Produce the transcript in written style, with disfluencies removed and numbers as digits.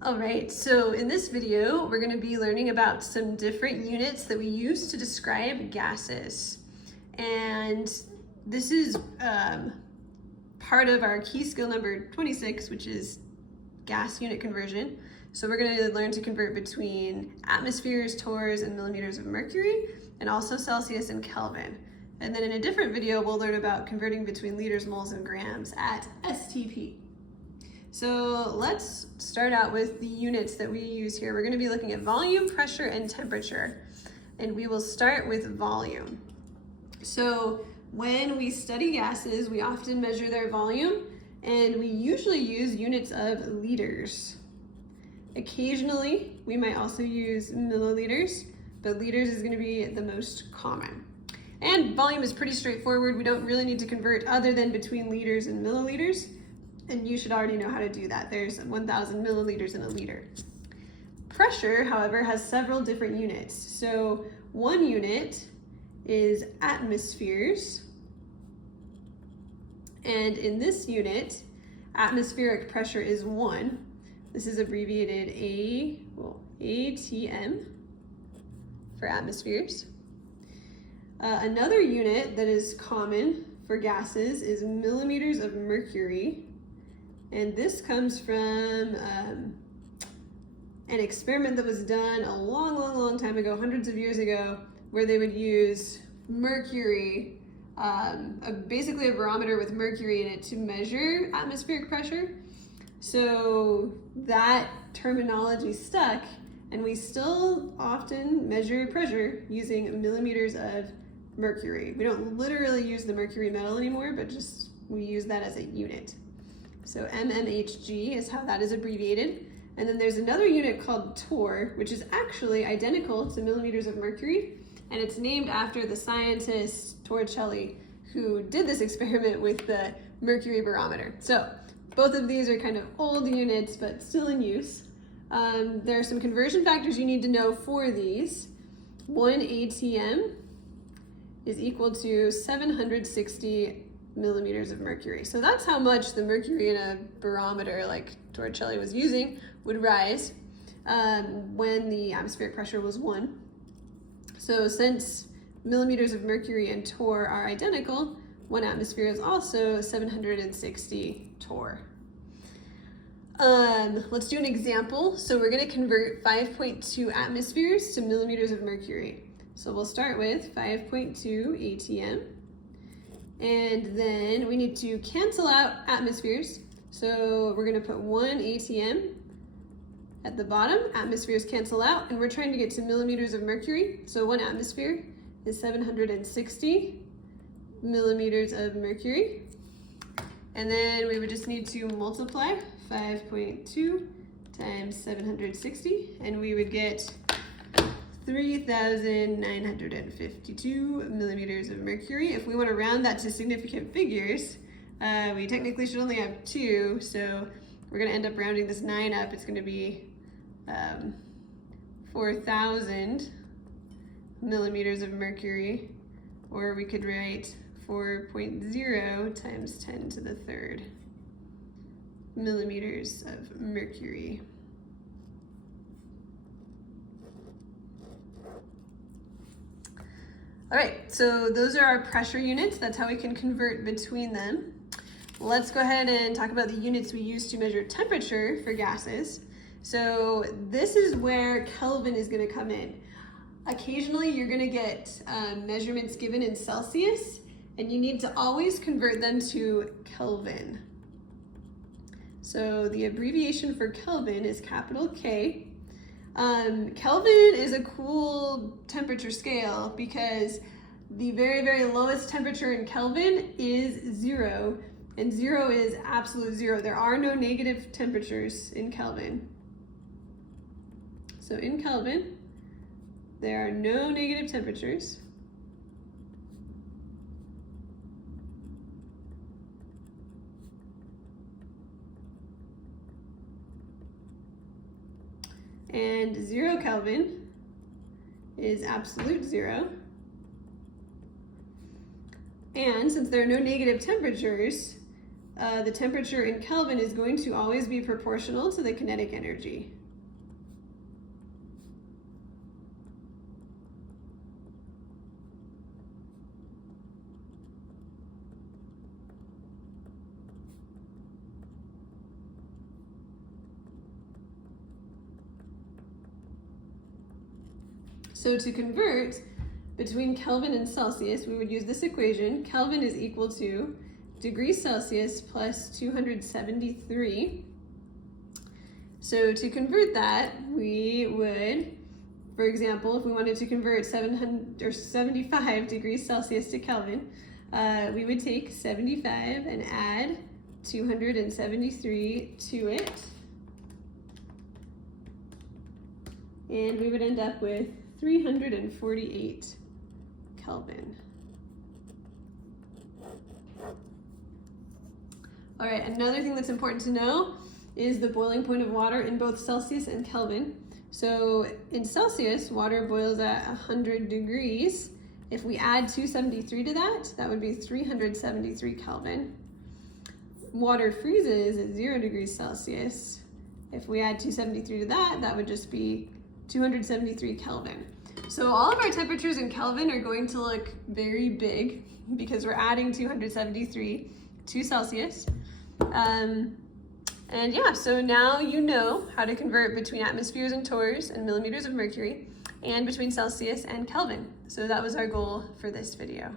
All right, so in this video, we're going to be learning about some different units that we use to describe gases. And this is part of our key skill number 26, which is gas unit conversion. So we're going to learn to convert between atmospheres, torrs, and millimeters of mercury, and also Celsius and Kelvin. And then in a different video, we'll learn about converting between liters, moles, and grams at STP. So let's start out with the units that we use here. We're going to be looking at volume, pressure, and temperature. And we will start with volume. So when we study gases, we often measure their volume, and we usually use units of liters. Occasionally, we might also use milliliters, but liters is going to be the most common. And volume is pretty straightforward. We don't really need to convert other than between liters and milliliters. And you should already know how to do that. There's 1,000 milliliters in a liter. Pressure, however, has several different units. So one unit is atmospheres. And in this unit, atmospheric pressure is 1. This is abbreviated ATM for atmospheres. Another unit that is common for gases is millimeters of mercury. And this comes from an experiment that was done a long time ago, hundreds of years ago, where they would use mercury, basically a barometer with mercury in it to measure atmospheric pressure. So that terminology stuck, and we still often measure pressure using millimeters of mercury. We don't literally use the mercury metal anymore, but just we use that as a unit. So mmHg is how that is abbreviated. And then there's another unit called torr, which is actually identical to millimeters of mercury. And it's named after the scientist Torricelli, who did this experiment with the mercury barometer. So both of these are kind of old units, but still in use. There are some conversion factors you need to know for these. 1 ATM is equal to 760 millimeters of mercury. So that's how much the mercury in a barometer like Torricelli was using would rise when the atmospheric pressure was 1. So since millimeters of mercury and torr are identical, 1 atmosphere is also 760 torr. Let's do an example. So we're going to convert 5.2 atmospheres to millimeters of mercury. So we'll start with 5.2 ATM. And then we need to cancel out atmospheres. So we're going to put 1 ATM at the bottom. Atmospheres cancel out, and we're trying to get to millimeters of mercury. So 1 atmosphere is 760 millimeters of mercury. And then we would just need to multiply 5.2 times 760, and we would get 3,952 millimeters of mercury. If we want to round that to significant figures, we technically should only have 2, so we're going to end up rounding this 9 up. It's going to be 4,000 millimeters of mercury, or we could write 4.0 times 10 to the third millimeters of mercury. All right, so those are our pressure units. That's how we can convert between them. Let's go ahead and talk about the units we use to measure temperature for gases. So this is where Kelvin is going to come in. Occasionally, you're going to get measurements given in Celsius, and you need to always convert them to Kelvin. So the abbreviation for Kelvin is capital K. Kelvin is a cool temperature scale because the very lowest temperature in Kelvin is 0, and 0 is absolute 0. There are no negative temperatures in Kelvin. So in Kelvin, there are no negative temperatures. And 0 Kelvin is absolute 0. And since there are no negative temperatures, the temperature in Kelvin is going to always be proportional to the kinetic energy. So to convert between Kelvin and Celsius, we would use this equation. Kelvin is equal to degrees Celsius plus 273. So to convert that, we would, for example, if we wanted to convert 75 degrees Celsius to Kelvin, we would take 75 and add 273 to it. And we would end up with 348 Kelvin. All right, another thing that's important to know is the boiling point of water in both Celsius and Kelvin. So in Celsius, water boils at 100 degrees. If we add 273 to that, that would be 373 Kelvin. Water freezes at 0 degrees Celsius. If we add 273 to that, that would just be 273 Kelvin. So all of our temperatures in Kelvin are going to look very big because we're adding 273 to Celsius. And yeah, so now you know how to convert between atmospheres and torrs and millimeters of mercury and between Celsius and Kelvin. So that was our goal for this video.